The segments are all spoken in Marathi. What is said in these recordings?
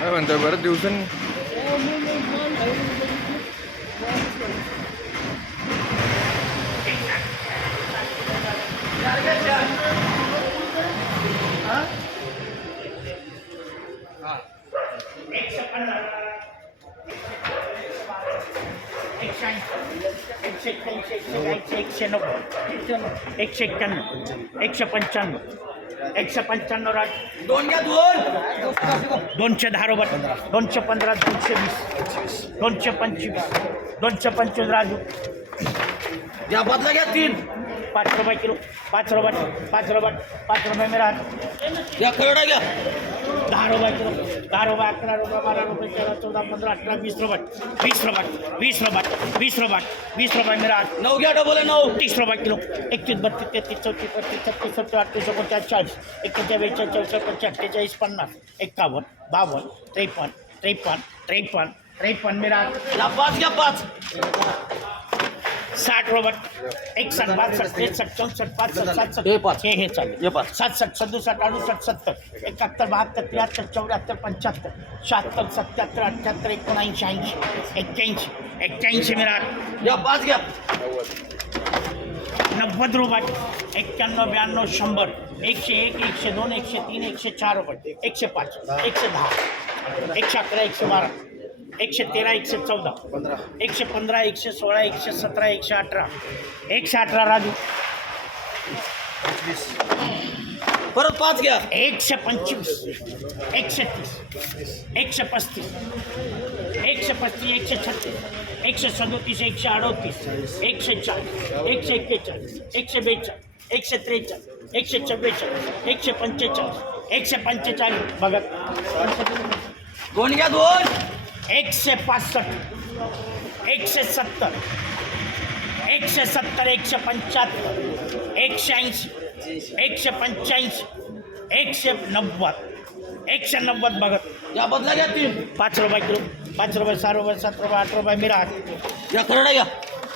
काय म्हणतोय बरं दिवसांनी एकशे 91 195 195 राज दोन घ्या दोन 210 रोबट 215 220 225 225 राजू या बदला घ्या तीन 5 रुपये किलो 5 रोबट 5 रोबट 5 रुपये मेरा या करोडा घ्या 10 रुपये किलो 10 रुपये 11 रुपये 12 रुपये 13 14 15 18 20 रोबट 20 रोबट 20 रोबट 20 रोबट 20 रुपये मेरा 9 घ्या डबल 9 30 रुपये किलो 21 32 33 34 35 36 37 38 39 40 41 42 43 45 50 51 52 53 53 मेरा या 5 घ्या 5 60 रोबट 61 62 63 64 65 हे 67 पाच. हे चालेल हे पाच. 67 67 68 70 71 72 73 74 75 76 77 78 79 81 मेरा या 5 घ्या 90 रुपये 91 92 100 101 102 103 104 रुपये 105 110 111 112 113 114 115 116 117 118 118 राजू परत 5 घ्या 125 130 135 135 136 137 138 140 141 142 143 144 145 145 बघा दोन घ्या दोन 165 170 170 175 180 185 190 190 बघत या बदला घ्या तीन 5 रुपये किलो 5 रुपये 6 रुपये 7 रुपये 8 रुपये मेरा या करोडा घ्या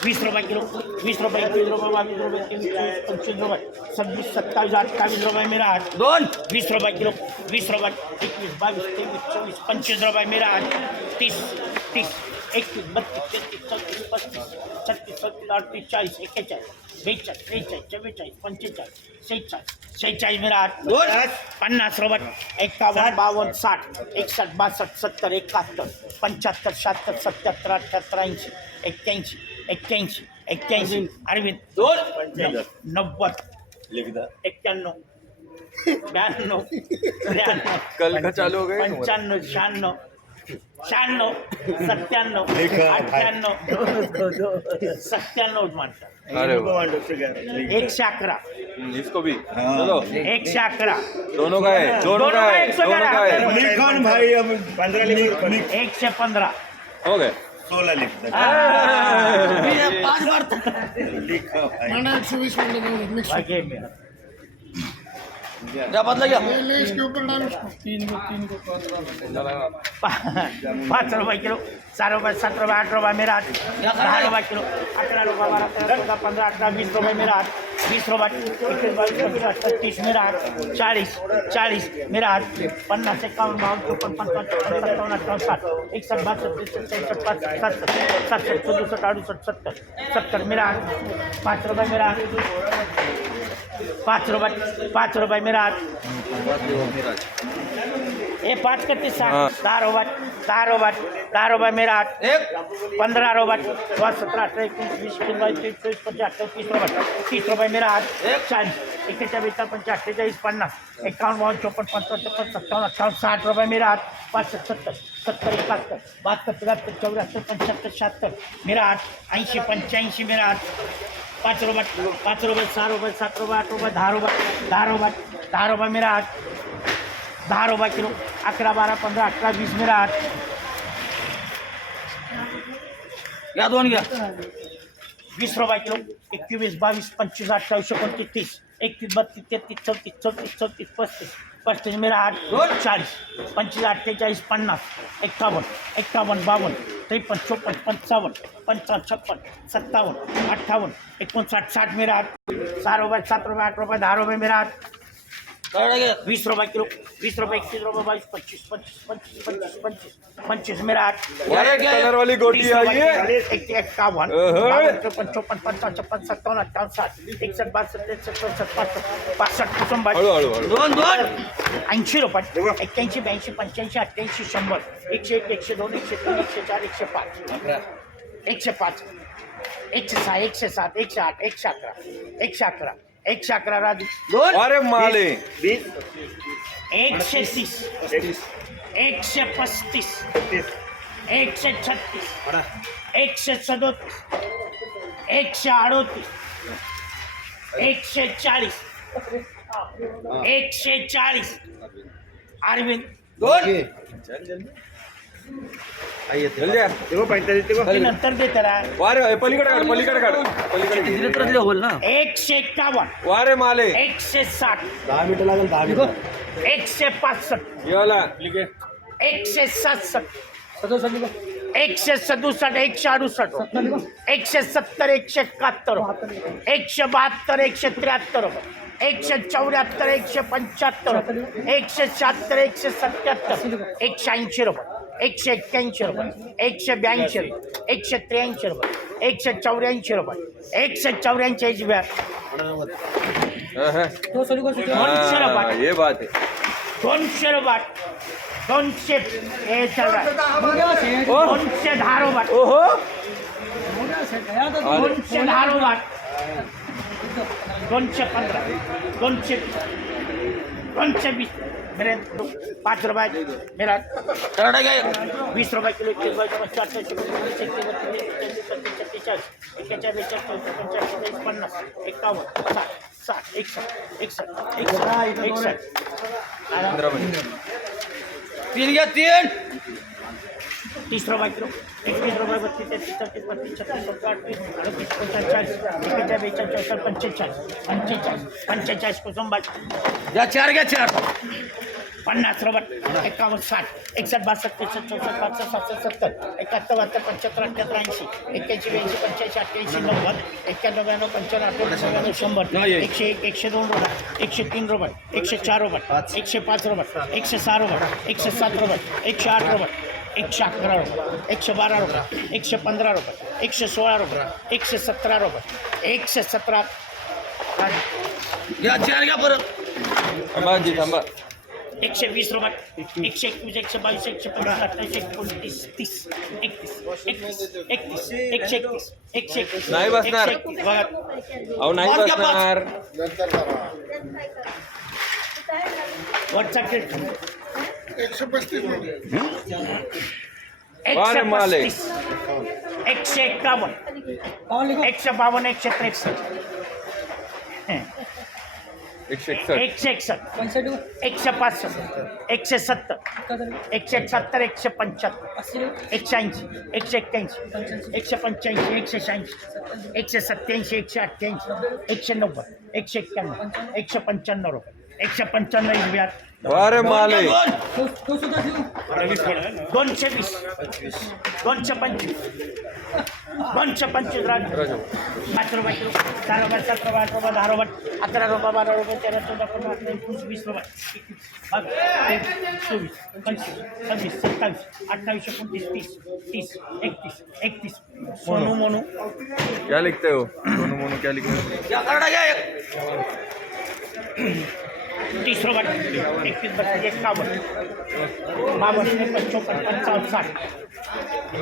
20 रुपये किलो 20 रुपये 21 रुपये 22 रुपये 23 25 रुपये 26 27 28 रुपये मेरा 2 20 रुपये किलो 20 रुपये 21 22 23 24 25 रुपये मेरा 30 30 31 32 33 34 35 36 37 38 40 41 42 43 44 45 46 46 मेरा 50 रुपये 51 52 60 61 62 70 71 75 77 77 78 81 81 अरविंद 2 90 91 92 93 कल का चालू हो गए 95 96 96 97 98 97 मानतात अरे वाह। 111 इसको भी चलो 111 दोनों का है दोनों का है दोनों का है लिखन भाई अब 15 लिख 115 हो गए 16 लिख दे 5 बार लिखा भाई भागे मेरा या बदला घ्या 5 रुपये किलो 4 रुपये 7 रुपये 8 रुपये मेरा 10 रुपये किलो 11 रुपये 12 13 15 18 20 रुपये मेरा 20 रुपये 21 22 23 30 मेरा 40 40 मेरा 50 51 52 53 54 57 58 60 62 63 67 70 मेरा 5 रुपये मेरा 5 रुपये मेरा ये 5 का 30 10 रुपये मेरा 15 रुपये 17 18 21 22 23 24 25 28 30 रुपये मेरा 40 41 42 48 50 51 52 54 55 57 58 60 रुपये मेरा 65 70 71 72 73 74 75 76 मेरा 80 85 मेरा 5 रुपये 6 रुपये 7 रुपये 8 रुपये 10 रुपये मेरा 10 रुपये किलो 11 12 15 18 20 मेरा या 2 घ्या 20 रुपये किलो 21 22 25 28 29 30 31 32 33 34 34 35 35 मेरा 40 25 48 50 51 52 53 54 55 55 56 57 58 59 60 मेरा 6 रुपये 7 रुपये 8 रुपये 10 रुपये मेरा करड़ा गया 20 रुपए किलो 20 रुपए 21 रुपए 22 25 25 25 25 25 मेरा हाथ अरे कलर वाली गोटी आई है 51 ओहो। 55 55 56 57 58 61 62 63 64 65 हळू हळू हळू दोन दोन 80 रुपये 81 82 85 88 100 101 102 103 104 105 106 107 108 111 111 राजू दोन अरे माले 20 130 30 135 136 137 138 140 140 अरविंद दोन जल्दी आ. देखो 45 देखो ते नंतर दे त्याला वारे पलीकडे काढ पलीकडे काढ पलीकडे धीरे तरले होल ना 151 वारे माले 160 10 मिनिटं लागेल 10 मिनिटं 165 याला 167 167 168 170 171 172 173 174 175 176 177 180 रुपये 181 रुपये 182 183 रुपये 184 रुपये 184 व्याज हाँ, 200 रुपये ये बात है 200 रुपये 200 हे चल रहा है 210 रुपये ओहो 210 रुपये 215 220 मेरे 5 रुपये मेरा करड़ा गया 20 रुपये किलो 21 रुपये 40 50 51 60 61 61 तीन गया तीन 30 रुपये किलो 21 रुपये 32 33 34 35 36 38 39 40 45 कोसंबा या चार गया चार 50 रुपये 51 60 61 62 63 64 65 70 71 72 75 78 80 81 82 85 90 91 92 95 95 100 101 102 रुपये 103 रुपये 104 रुपये 105 रुपये 106 रुपये 107 रुपये 108 रुपये 111 रुपये 112 रुपये 115 रुपये 116 रुपये 117 रुपये 117 या चार गया परत थांबा जी थांबा 120 रुपये 121 122 125 28 29 30 31 31 131 नाही बसणार. अहो नाही बसणार व्हॉट्सअप वारे माले 151 152 163 161 161 165 170 170 175 180 181 185 186 187 188 190 191 195 रुपये 195 व्याज वारे माले 220 225 225 राजू 5 रुपये किलो 4 रुपये 7 रुपये 8 रुपये 10 रुपये 11 रुपये 12 रुपये 13 14 15 16 20 रुपये 24 25 26 27 28 29 30 31 31 सोनू मोनू क्या लिखते हो दोनों मोनू क्या लिखते हो या करड़ा गया एक 30 रुपये 21 32 51 52 55 55 60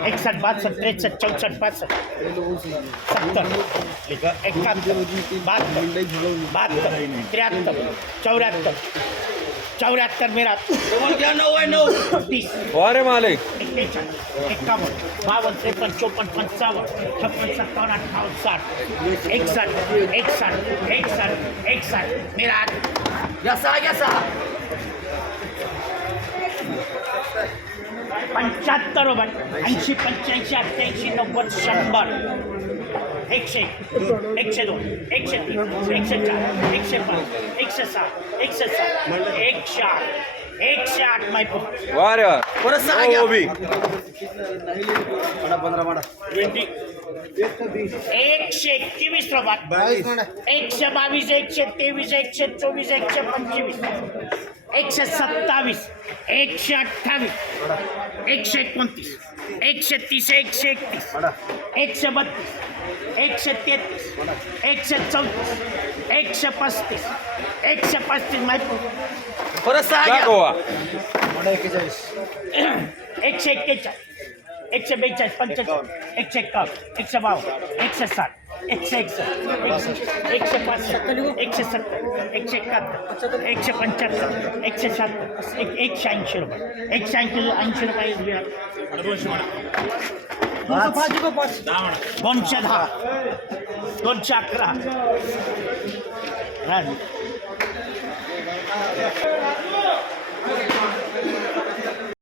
61 62 63 64 65 70 71 72 73 74 74 मेरा दोन गया 99 30 वारे माले 51 52 53 54 55 56 57 58 60 61 61 मेरा या सहा 75 रुपये 80 85 88 90 100 100 102 103 104 105 106 107 108 माय वारे परत सहा ओ गया भी 20 121 रुपये 122 123 124 125 127 128 129 130 131 132 133 134 135 माहिती परत सहा जा घ्या गोवा 141 142 45 151 152 160 161 165 170 171 175 170 180 रुपये 180 रुपये 210 211